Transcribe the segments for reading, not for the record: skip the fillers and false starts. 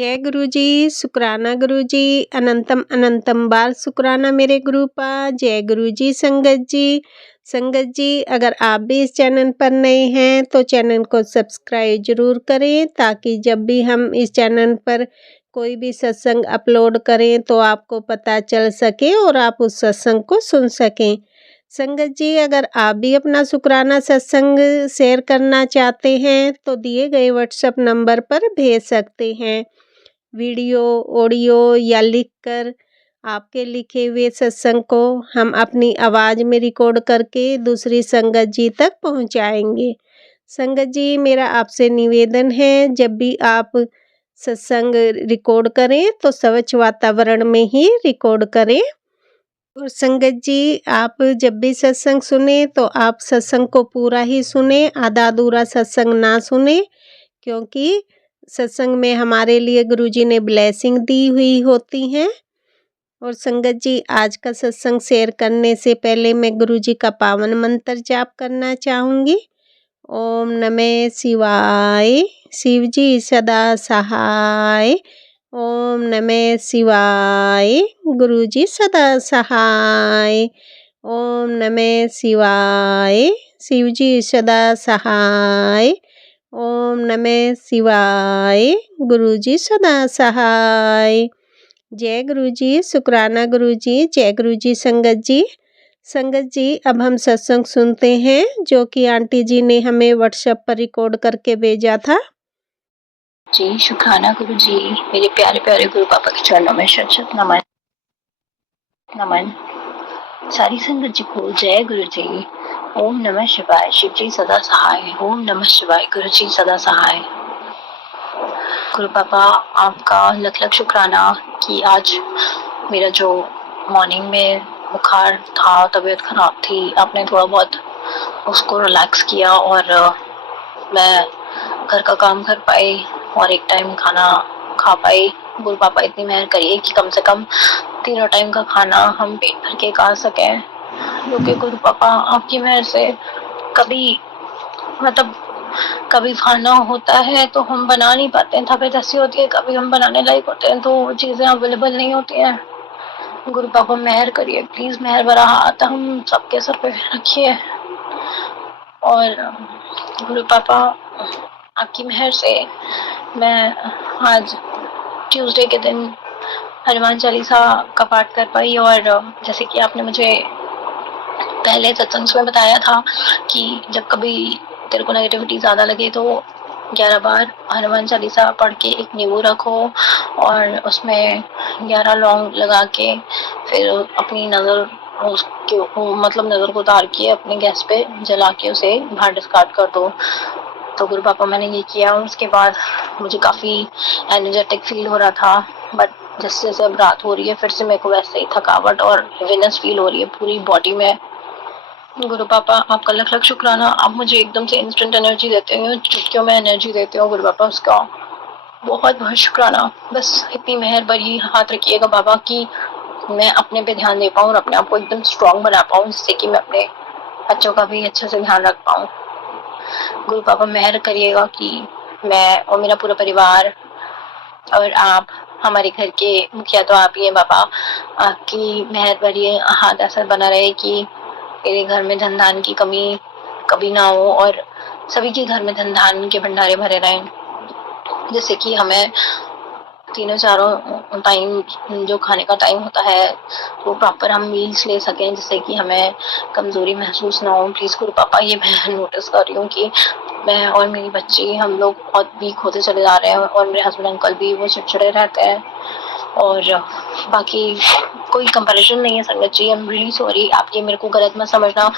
जय गुरु जी, शुक्राना गुरु जी, अनंतम अनंतम बार शुक्राना मेरे गुरुपा। जय गुरु जी। संगत जी अगर आप भी इस चैनल पर नए हैं तो चैनल को सब्सक्राइब जरूर करें, ताकि जब भी हम इस चैनल पर कोई भी सत्संग अपलोड करें तो आपको पता चल सके और आप उस सत्संग को सुन सकें। संगत जी अगर आप भी अपना शुक्राना सत्संग शेयर करना चाहते हैं तो दिए गए व्हाट्सएप नंबर पर भेज सकते हैं। वीडियो, ऑडियो या लिखकर आपके लिखे हुए सत्संग को हम अपनी आवाज़ में रिकॉर्ड करके दूसरी संगत जी तक पहुंचाएंगे। संगत जी मेरा आपसे निवेदन है, जब भी आप सत्संग रिकॉर्ड करें तो स्वच्छ वातावरण में ही रिकॉर्ड करें। और संगत जी आप जब भी सत्संग सुने तो आप सत्संग को पूरा ही सुने, आधा अधूरा सत्संग ना सुने, क्योंकि सत्संग में हमारे लिए गुरुजी ने ब्लेसिंग दी हुई होती हैं। और संगत जी आज का सत्संग शेयर करने से पहले मैं गुरुजी का पावन मंत्र जाप करना चाहूँगी। ओम नमः शिवाय, शिव जी सदा सहाय। ओम नमः शिवाय, गुरुजी सदा सहाय। ओम नमः शिवाय, शिव जी सदा सहाय। ओम नमः शिवाय, गुरुजी सदा सहाय। जय गुरुजी, शुक्राना गुरुजी। जय गुरुजी। संगत जी अब हम सत्संग सुनते हैं जो कि आंटी जी ने हमें व्हाट्सएप पर रिकॉर्ड करके भेजा था। जी शुक्राना गुरु जी, मेरे प्यारे प्यारे गुरु पापा के चरणों में शत शत नमन नमन। सारी संगत जी को जय गुरु जी। ओम नमः शिवाय, शिव जी सदा सहाय। ओम नमः शिवाय, गुरु जी सदा सहाय। गुरु पापा आपका लख लख शुक्राना कि आज मेरा जो मॉर्निंग में बुखार था, तबीयत खराब थी, आपने थोड़ा बहुत उसको रिलैक्स किया और मैं घर का काम कर पाई और एक टाइम खाना खा पाई। गुरु पापा इतनी मेहर करिए कि कम से कम 3 टाइम का खाना हम पेट भर के खा सकें, क्योंकि गुरु पापा आपकी मेहर से कभी कभी खाना होता है तो हम बना नहीं पाते हैं, तबीयत ऐसी होती है, कभी हम बनाने लायक होते हैं तो वो चीज़ें अवेलेबल नहीं होती हैं। गुरु पापा मेहर करिए, प्लीज़ मेहर भरा हाथ हम सबके सर पे रखिए। और गुरु पापा आपकी मेहर से मैं आज ट्यूसडे के दिन हनुमान चालीसा का पाठ कर पाई। और जैसे कि आपने मुझे पहले सत्संग में बताया था कि जब कभी तेरे को नेगेटिविटी ज़्यादा लगे तो 11 बार हनुमान चालीसा पढ़ के एक नींबू रखो और उसमें 11 लौंग लगा के फिर अपनी नज़र उसके नज़र को उतार के अपने गैस पे जला के उसे बाहर डिस्कार्ड कर दो। तो गुरु पापा मैंने ये किया और उसके बाद मुझे काफ़ी एनर्जेटिक फील हो रहा था। बट जैसे जैसे अब रात हो रही है फिर से मेरे को वैसे ही थकावट और हेवीनेस फील हो रही है पूरी बॉडी में। गुरु पापा आपका लख लख शुक्राना, आप मुझे एकदम से इंस्टेंट एनर्जी देते हो, चुटकियों में एनर्जी देते हो गुरु पापा, उसका बहुत बहुत शुक्राना। बस इतनी मेहर भरी हाथ रखिएगा बाबा कि मैं अपने पे ध्यान दे पाऊँ और अपने आप को एकदम स्ट्रॉन्ग बना पाऊँ, जिससे कि मैं अपने बच्चों का भी अच्छे से ध्यान रख पाऊँ। गुरु पापा मेहर करिएगा कि मैं और मेरा पूरा परिवार और आप, हमारे घर के मुखिया तो आप ही हैं बाबा, आपकी मेहर भरी हाथ ऐसा बना रहे कि मेरे घर में धन धान की कमी कभी ना हो और सभी के घर में धन धान के भंडारे भरे रहें, जिससे कि हमें तीनों चारों टाइम जो खाने का टाइम होता है वो प्रॉपर हम मील्स ले सकें, जिससे कि हमें कमज़ोरी महसूस ना हो। प्लीज़ गुरु पापा ये मैं नोटिस कर रही हूँ कि मैं और मेरी बच्ची हम लोग बहुत वीक होते चले जा रहे हैं और मेरे हस्बैंड अंकल भी वो चिड़चिड़े रहते हैं। और बाकी कोई कंपैरिजन नहीं है संगत जी, आई एम रियली सॉरी, आप ये मेरे को गलत मत समझना,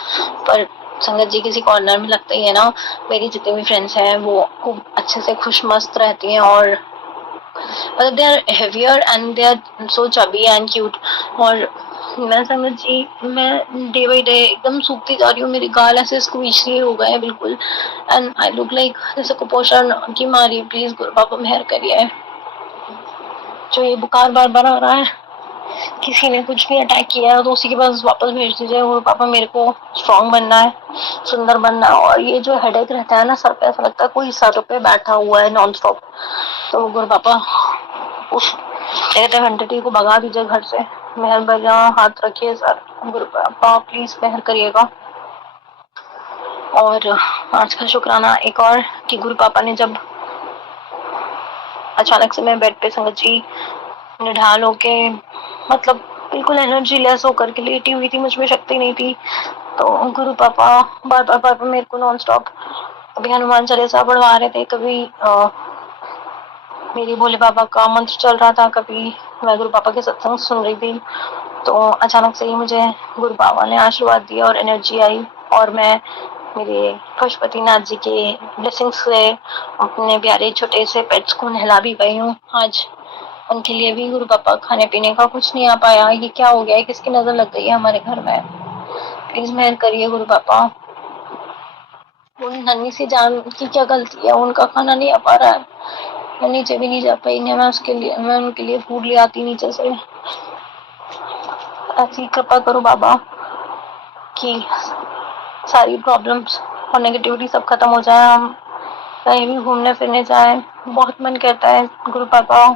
पर संगत जी किसी कॉर्नर में लगते ही है ना। मेरी जितनी भी फ्रेंड्स हैं वो खूब अच्छे से खुश मस्त रहती हैं और they are heavier and they are so chubby and cute. और मैं संगत जी मैं डे बाई डे एकदम सूखती जा रही हूँ, मेरे गाल ऐसे स्क्वीशी हो गए हैं बिल्कुल, एंड आई लुक लाइक जैसे कुपोषण की मारी। प्लीज गुरु पापा मेहर करिए, जो ये बुखार बार बार आ रहा है, किसी ने कुछ भी अटैक किया है तो उसी के पास वापस भेज दीजिए। गुरु पापा मेरे को स्ट्रॉन्ग बनना है, सुंदर बनना है, और ये जो हेडेक रहता है ना सर पे, ऐसा लगता है कोई सर पे बैठा हुआ है नॉन स्टॉप। तो गुरु पापा उस नेगेटिव एंटिटी को भगा दीजिए घर से। मेहर भरा हाथ रखिए सर, गुरु पापा प्लीज मेहर करिएगा। और आज का शुक्राना एक और कि गुरु पापा ने जब अचानक से मैं बेड पे संगत जी निढाल होके, मतलब बिल्कुल एनर्जी लेस होकर के लेटी हुई थी, मुझ में शक्ति नहीं थी, तो गुरु पापा बार बार मेरे को नॉन स्टॉप कभी हनुमान चालीसा पढ़वा रहे थे, कभी मेरी भोले बाबा का मंत्र चल रहा था, कभी मैं गुरु पापा के सत्संग सुन रही थी। तो अचानक से ही मुझे गुरु बाबा ने आशीर्वाद दिया और एनर्जी आई, और मैं मेरे पशुपतिनाथ जी के ब्लेसिंग्स से अपने प्यारे छोटे से पेट्स को नहला भी पाई हूँ। आज उनके लिए भी गुरु पापा खाने पीने का कुछ नहीं आ पाया। ये क्या हो गया है, किसकी नजर लग गई है हमारे घर में? प्लीज मेहर करिए गुरु पापा। उन नन्ही सी जान की क्या गलती है, उनका खाना नहीं आ पा रहा है, मैं नीचे भी नहीं जा पाई, मैं उनके लिए फूड ले आती नीचे से। ऐसी कृपा करो बाबा कि सारी प्रॉब्लम्स और नेगेटिविटी सब खत्म हो जाए, हम कहीं भी घूमने फिरने जाए। बहुत मन करता है गुरु पापा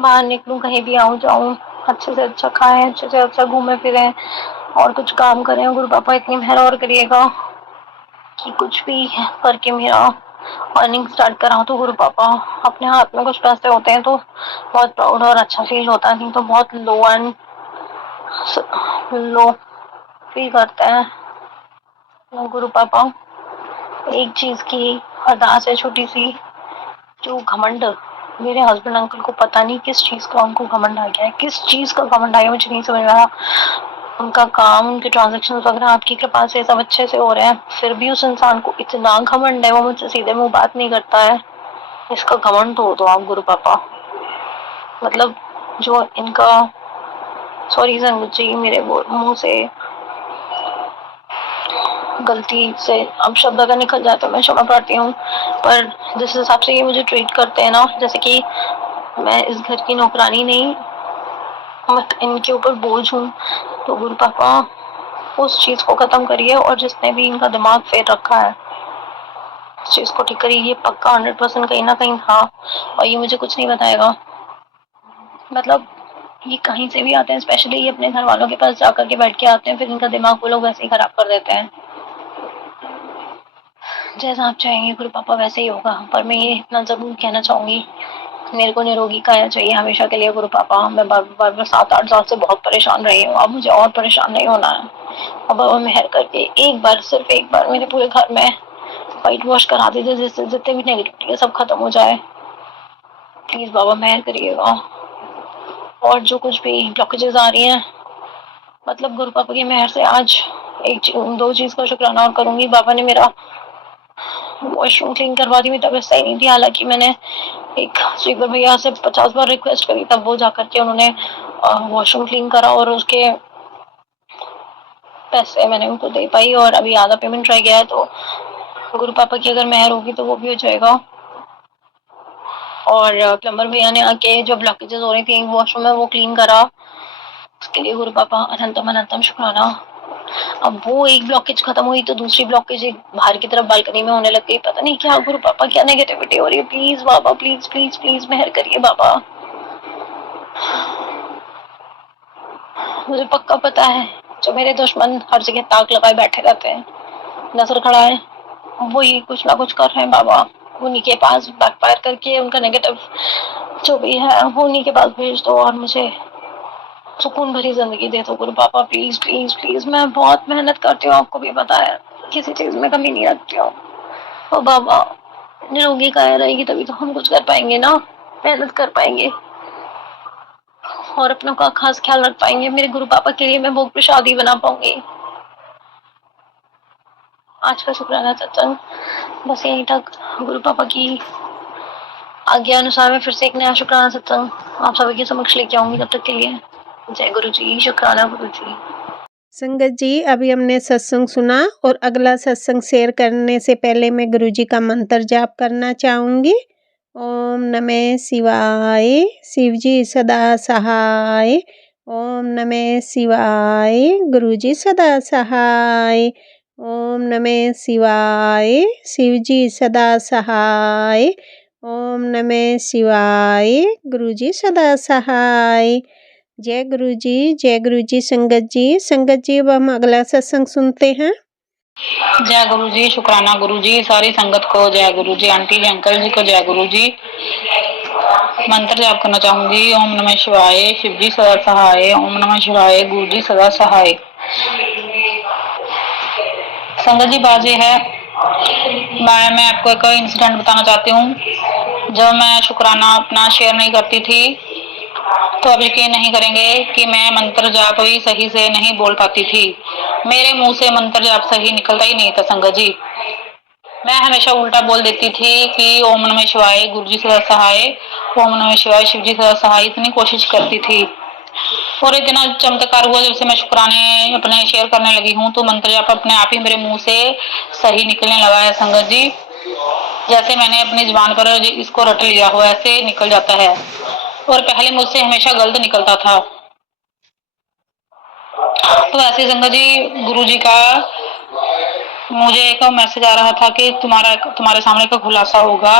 बाहर निकलूं, कहीं भी आऊं जाऊं, अच्छे से अच्छा खाएं, अच्छे से अच्छा घूमे फिरें और कुछ काम करें। गुरु पापा इतनी मेहर और करिएगा कि कुछ भी करके मेरा अर्निंग स्टार्ट करा तो गुरु पापा अपने हाथ में कुछ पैसे होते हैं तो बहुत प्राउड और अच्छा फील होता है, नहीं तो बहुत लो फील करते हैं। गुरु पापा एक चीज की अरदास है छोटी सी, जो घमंड मेरे हस्बैंड अंकल को पता नहीं किस चीज का उनको घमंड आ गया है, किस चीज का घमंड आया मुझे नहीं समझ में आया। उनका काम, उनके ट्रांजैक्शन वगैरह आपकी कृपा से सब अच्छे से हो रहे हैं, फिर भी उस इंसान को इतना घमंड है, वो मुझसे सीधे मुंह बात नहीं करता है। इसका घमंड तो आप गुरु पापा, मतलब जो इनका, सॉरी संगत जी मेरे मुंह से गलती से अब शब्द अगर निकल जाए तो मैं क्षमा प्रार्थी हूँ, पर जिस हिसाब से ये मुझे ट्रीट करते हैं ना, जैसे कि मैं इस घर की नौकरानी नहीं, मैं इनके ऊपर बोझ हूँ। तो गुरु पापा उस चीज को खत्म करिए, और जिसने भी इनका दिमाग फेर रखा है उस चीज को ठीक करिए। ये पक्का 100% कहीं ना कहीं था, और ये मुझे कुछ नहीं बताएगा। मतलब ये कहीं से भी आते हैं, स्पेशली ये अपने घर वालों के पास जाकर के बैठ के आते हैं, फिर इनका दिमाग वो लोग वैसे ही खराब कर देते हैं। जैसा आप चाहेंगे गुरु पापा वैसे ही होगा, पर मैं ये इतना जरूर कहना चाहूंगी, मेरे को निरोगी काया चाहिए हमेशा के लिए गुरु पापा। मैं बार 7-8 साल से बहुत परेशान रही हूँ, अब मुझे और परेशान नहीं होना है। और बाबा मेहर करके एक बार, सिर्फ एक बार मेरे पूरे घर में व्हाइट वॉश करा दीजिए, जिससे जितने भी नेगेटिविटी है सब खत्म हो जाए। प्लीज बाबा मेहर करिएगा। और जो कुछ भी ब्लॉकेजेस आ रही हैं, मतलब गुरु पापा की मेहर से आज दो चीज का शुक्राना और करूंगी। बाबा ने मेरा वॉशरूम क्लीन करवा दी, मेरी तबीयत सही नहीं थी, हालांकि मैंने एक स्वीपर भैया से 50 बार रिक्वेस्ट करी, तब वो जाकर के उन्होंने वॉशरूम क्लीन करा, और उसके पैसे मैंने उनको दे पाई, और अभी आधा पेमेंट रह गया है। तो गुरु पापा की अगर मेहर होगी तो वो भी हो जाएगा। और प्लम्बर भैया ने आके जो ब्लॉकेजेस हो रही थी वॉशरूम में वो क्लीन करा, उसके लिए गुरु पापा अनंतम अनंतम शुक्राना। अब वो एक ब्लॉकेज खत्म हुई तो दूसरी ब्लॉकेज एक बाहर की तरफ बालकनी में होने लग गई। पता नहीं क्या गुरु पापा, क्या नेगेटिविटी हो रही है। प्लीज बाबा, प्लीज प्लीज प्लीज मेहर करिए बाबा। मुझे पक्का पता है जो मेरे दुश्मन हर जगह ताक लगाए बैठे रहते हैं, नजर खड़ा है, वही कुछ ना कुछ कर रहे हैं बाबा। उन्हीं के पास बैकफायर करके उनका नेगेटिव जो भी है वो उन्हीं के पास भेज दो, और मुझे सुकून भरी जिंदगी दे दो गुरु पापा। प्लीज प्लीज प्लीज, मैं बहुत मेहनत करती हूँ, आपको भी पता है, किसी चीज में कमी नहीं रखती हूँ। ओ बाबा, निरोगी काया रहेगी तभी तो हम कुछ कर पाएंगे ना, मेहनत कर पाएंगे और अपनों का खास ख्याल रख पाएंगे। मेरे गुरु पापा के लिए मैं भोग प्रसादी बना पाऊंगी। आज का शुक्राना सत्संग बस यहीं तक। गुरु पापा की आज्ञा अनुसार मैं फिर से एक नया शुक्राना सत्संग आप सभी के समक्ष लेके आऊंगी। तब तक के लिए जय गुरु जी, शुक्राना गुरु जी। संगत जी, अभी हमने सत्संग सुना, और अगला सत्संग शेयर करने से पहले मैं गुरु जी का मंत्र जाप करना चाहूँगी। ओम नमः शिवाय, शिव जी सदा सहाय। ओम नमः शिवाय, गुरु जी सदा सहाय। ओम नमः शिवाय, शिव जी सदा सहाय। ओम नमः शिवाय। गुरुजी सदा सहाय। जय गुरुजी संगत जी। संगत जी, अब हम अगला सत्संग सुनते हैं। जय गुरु जी, शुक्राना गुरु जी, सारी संगत को जय गुरु जी, आंटी जी अंकल जी को जय गुरु जी। मंत्र जाप करना चाहूंगी। ओम नमः शिवाय, शिव जी सदा सहाय। ओम नमः शिवाय, गुरु जी सदा सहाय। संगत जी बात यह है, मैं आपको एक इंसिडेंट बताना चाहती हूँ। जब मैं शुक्राना अपना शेयर नहीं करती थी तो आप यकीन नहीं करेंगे कि मैं मंत्र जाप भी सही से नहीं बोल पाती थी। मेरे मुंह से मंत्र जाप सही निकलता ही नहीं था संगत जी। मैं हमेशा उल्टा बोल देती थी कि ओम नमः शिवाय, गुरु जी सदा सहाय, ओम नमः शिवाय, शिव जी सदा सहाय, इतनी कोशिश करती थी। और इतना चमत्कार हुआ जब से मैं शुक्राने अपने शेयर करने लगी हूँ तो मंत्र जाप अपने आप ही मेरे मुंह से सही निकलने लगा है संगत जी। जैसे मैंने अपनी जुबान पर इसको रट लिया हो ऐसे निकल जाता है। और पहले मुझसे हमेशा गलत निकलता था। तो ऐसे संगत जी गुरु जी का मुझे एक मैसेज आ रहा था कि तुम्हारे सामने का खुलासा होगा।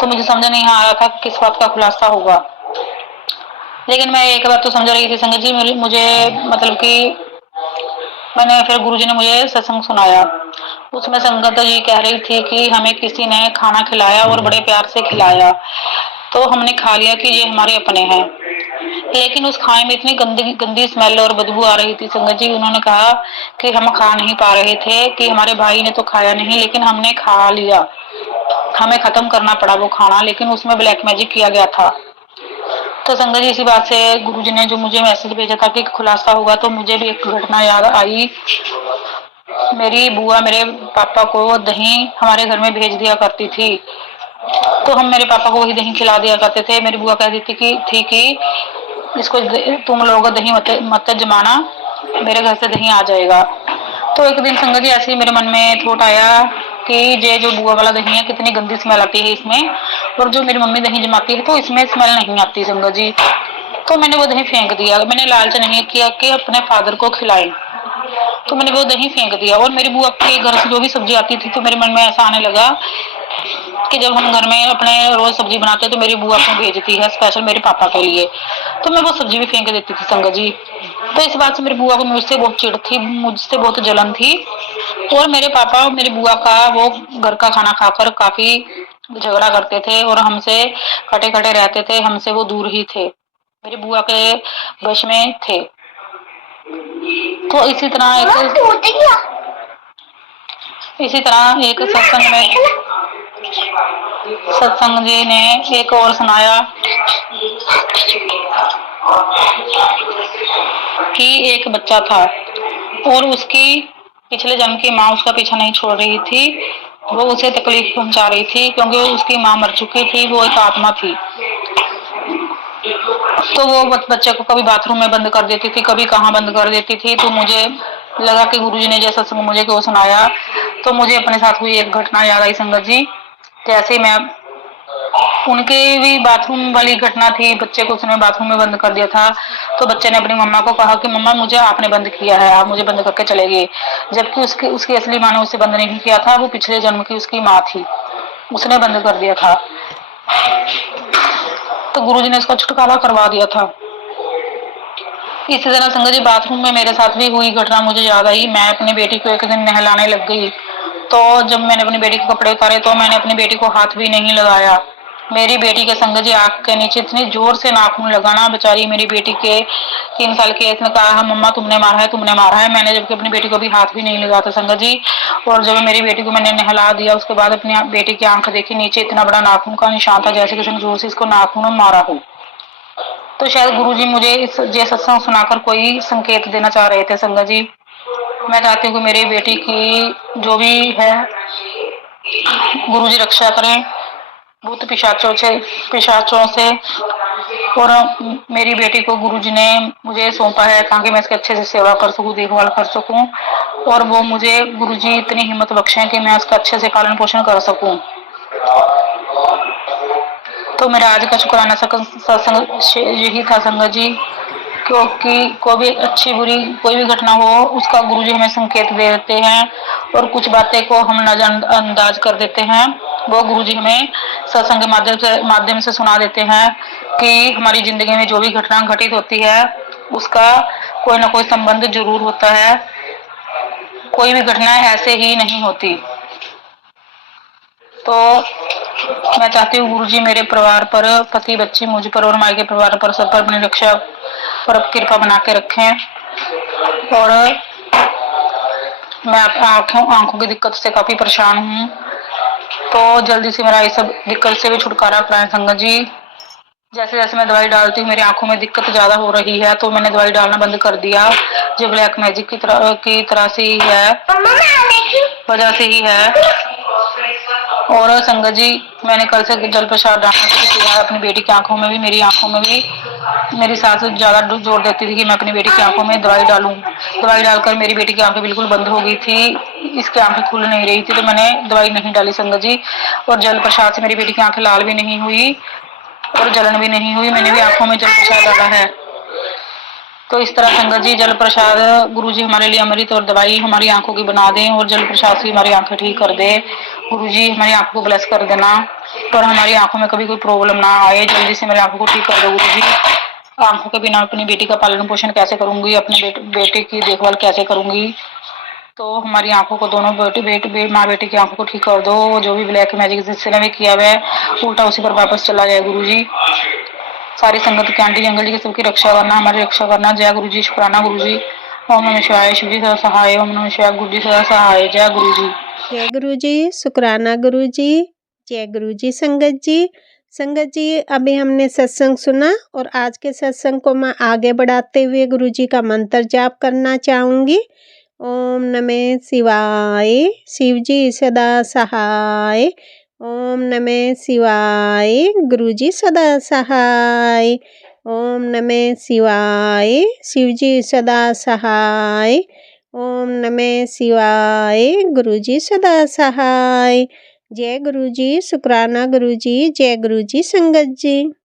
तो मुझे समझ नहीं आ रहा था कि किस बात का खुलासा होगा, लेकिन मैं एक बात तो समझ रही थी संगत जी। मुझे मतलब कि मैंने फिर गुरुजी ने मुझे सत्संग सुनाया। उसमें संगत जी कह रही थी कि हमें किसी ने खाना खिलाया और बड़े प्यार से खिलाया, तो हमने खा लिया कि ये हमारे अपने हैं। लेकिन उस खाने में इतनी गंदी गंदी स्मेल और बदबू आ रही थी संगत जी। उन्होंने कहा कि हम खा नहीं पा रहे थे, कि हमारे भाई ने तो खाया नहीं लेकिन हमने खा लिया। हमें खत्म करना पड़ा वो खाना, लेकिन उसमें ब्लैक मैजिक किया गया था। तो संगत जी इसी बात से गुरुजी ने जो मुझे मैसेज भेजा था कि खुलासा होगा, तो मुझे भी एक घटना याद आई। मेरी बुआ मेरे पापा को दही हमारे घर में भेज दिया करती थी, तो हम मेरे पापा को वही दही खिला दिया करते थे। मेरी बुआ कह देती थी कि इसको तुम लोग दही मत जमाना, मेरे घर से दही आ जाएगा। तो एक दिन संगत जी ऐसे ही मेरे मन में थॉट आया कि ये जो बुआ वाला दही है कितनी गंदी स्मेल आती है इसमें, और जो मेरी मम्मी दही जमाती है तो इसमें स्मेल नहीं आती संगत जी। तो मैंने वो दही फेंक दिया। मैंने लालच नहीं किया कि अपने फादर को खिलाए, तो मैंने वो दही फेंक दिया। और मेरी बुआ के घर से जो भी सब्जी आती थी तो मेरे मन में ऐसा आने लगा कि जब हम घर में अपने रोज सब्जी बनाते हैं तो मेरी बुआ को भेजती है स्पेशल मेरे पापा के लिए, तो मैं वो सब्जी भी फेंक देती थी संगत जी। तो इस बात से मेरी बुआ को मुझसे बहुत चिढ़ थी, मुझसे बहुत जलन थी। और मेरे पापा और मेरी बुआ का वो घर का खाना खाकर काफी झगड़ा करते थे और हमसे कटे कटे रहते थे, हमसे वो दूर ही थे, मेरी बुआ के वश में थे। तो इसी तरह एक सत्संग जी ने एक और सुनाया कि एक बच्चा था और उसकी पिछले जन्म की माँ उसका पीछा नहीं छोड़ रही थी, वो उसे तकलीफ पहुंचा रही थी क्योंकि उसकी माँ मर चुकी थी, वो एक आत्मा थी। तो वो बच्चे को कभी बाथरूम में बंद कर देती थी, कभी कहाँ बंद कर देती थी। तो मुझे लगा कि गुरुजी ने जैसा मुझे क्यों सुनाया, तो मुझे अपने साथ हुई एक घटना याद आई संगत जी। जैसे मैं उनके भी बाथरूम वाली घटना थी, बच्चे को उसने बाथरूम में बंद कर दिया था। तो बच्चे ने अपनी मम्मा को कहा कि मम्मा मुझे आपने बंद किया है, आप मुझे बंद करके चले गए, जबकि उसकी असली माँ ने उसे बंद नहीं किया था, वो पिछले जन्म की उसकी माँ थी, उसने बंद कर दिया था। तो गुरुजी ने उसका छुटकारा करवा दिया था। इसी तरह संगत जी बाथरूम में मेरे साथ भी हुई घटना मुझे याद आई। मैं अपनी बेटी को एक दिन नहलाने लग गई, तो जब मैंने अपनी बेटी के कपड़े उतारे तो मैंने अपनी बेटी को हाथ भी नहीं लगाया। मेरी बेटी के संगत जी आंख के नीचे इतनी जोर से नाखून लगाना, बेचारी मेरी बेटी के 3 साल की, इसने कहा मम्मा तुमने मारा है, तुमने मारा है। मैंने जबकि अपनी बेटी को भी हाथ भी नहीं लगाया था संगत जी। और जब मेरी बेटी को मैंने नहला दिया उसके बाद अपनी बेटी की आंख देखी, नीचे इतना बड़ा नाखून का निशान था, जैसे किसी ने जोर से इसको नाखून मारा हो। तो शायद गुरुजी मुझे इस ये सत्संग सुनाकर कोई संकेत देना चाह रहे थे संगत जी। मैं चाहती हूँ कि मेरी बेटी की जो भी है गुरुजी रक्षा करें भूत पिशाचों से। और मेरी बेटी को गुरुजी ने मुझे सौंपा है ताकि मैं इसकी अच्छे से सेवा कर सकूं, देखभाल कर सकूं, और वो मुझे गुरुजी इतनी हिम्मत बख्शें कि मैं उसका अच्छे से पालन पोषण कर सकूं। तो मेरा आज का शुक्राना सत्संग यही था संगत जी, क्योंकि कोई भी अच्छी बुरी कोई भी घटना हो उसका गुरुजी हमें संकेत दे देते हैं और कुछ बातें को हम नजरअंदाज कर देते हैं। वो गुरुजी हमें सत्संग के माध्यम से सुना देते हैं कि हमारी जिंदगी में जो भी घटना घटित होती है उसका कोई ना कोई संबंध जरूर होता है, कोई भी घटना ऐसे ही नहीं होती। तो मैं चाहती हूँ गुरुजी मेरे परिवार पर, पति बच्चे मुझ पर और मायके परिवार पर, सब पर अपनी रक्षा पर कृपा बना के रखें। और मैं आंखों की दिक्कत से काफी परेशान हूँ, तो जल्दी से मेरा ये सब दिक्कत से भी छुटकारा कराएं संगत जी। जैसे जैसे मैं दवाई डालती हूँ मेरी आंखों में दिक्कत ज्यादा हो रही है, तो मैंने दवाई डालना बंद कर दिया, जो ब्लैक मैजिक की तरह से ही है, वजह से ही है। और संगत जी मैंने कल से जल प्रसाद डालना शुरू किया है अपनी बेटी की आंखों में भी, मेरी आंखों में भी। मेरी सास ज्यादा जोर देती थी कि मैं अपनी बेटी की आंखों में दवाई डालूं। दवाई डालकर मेरी बेटी की आंखें बिल्कुल बंद हो गई थी, इसकी आंखें खुल नहीं रही थी, तो मैंने दवाई नहीं डाली संगत जी। और जल प्रसाद से मेरी बेटी की आंखें लाल भी नहीं हुई और जलन भी नहीं हुई, मैंने भी आंखों में जल प्रसाद डाला है। तो इस तरह संगत जी जल प्रसाद गुरुजी हमारे लिए अमृत और दवाई हमारी आंखों की बना दें, और जल प्रसाद से हमारी आंखें ठीक कर दे। गुरुजी हमारी आंखों को ब्लेस कर देना, और हमारी आंखों में कभी कोई प्रॉब्लम ना आए, जल्दी से मेरी आंखों को ठीक कर दो गुरुजी। आंखों के बिना अपनी बेटी का पालन पोषण कैसे करूंगी, अपने बेटे की देखभाल कैसे करूंगी। तो हमारी आंखों को दोनों माँ बेटी की आंखों को ठीक कर दो। जो भी ब्लैक मैजिक जिसने भी किया हुआ है उल्टा उसी पर वापस चला जाए गुरुजी। सारी संगत के आंटी अंकल जी की सबकी रक्षा करना, हमारी रक्षा करना। जय गुरु जी, शुक्राना गुरु जी। ओम नमः शिवाय, शिव जी सदा सहाय। ओम नमः शिवाय, गुरु जी सदा सहाय। जय गुरु जी। जय गुरु जी, शुक्राना गुरु जी। जय गुरु जी संगत जी। संगत जी अभी हमने सत्संग सुना, और आज के सत्संग को मैं आगे बढ़ाते हुए गुरु जी का मंत्र जाप करना चाहूँगी। ओम नमः शिवाय, शिव जी सदा सहाय। ओम नमः शिवाय, गुरु जी सदा सहाय। ओम नमः शिवाय, शिव जी सदा सहाय। ओम नमः शिवाय, गुरु जी सदा सहाय। जय गुरु जी, शुक्राना गुरु जी। जय गुरु जी संगत जी।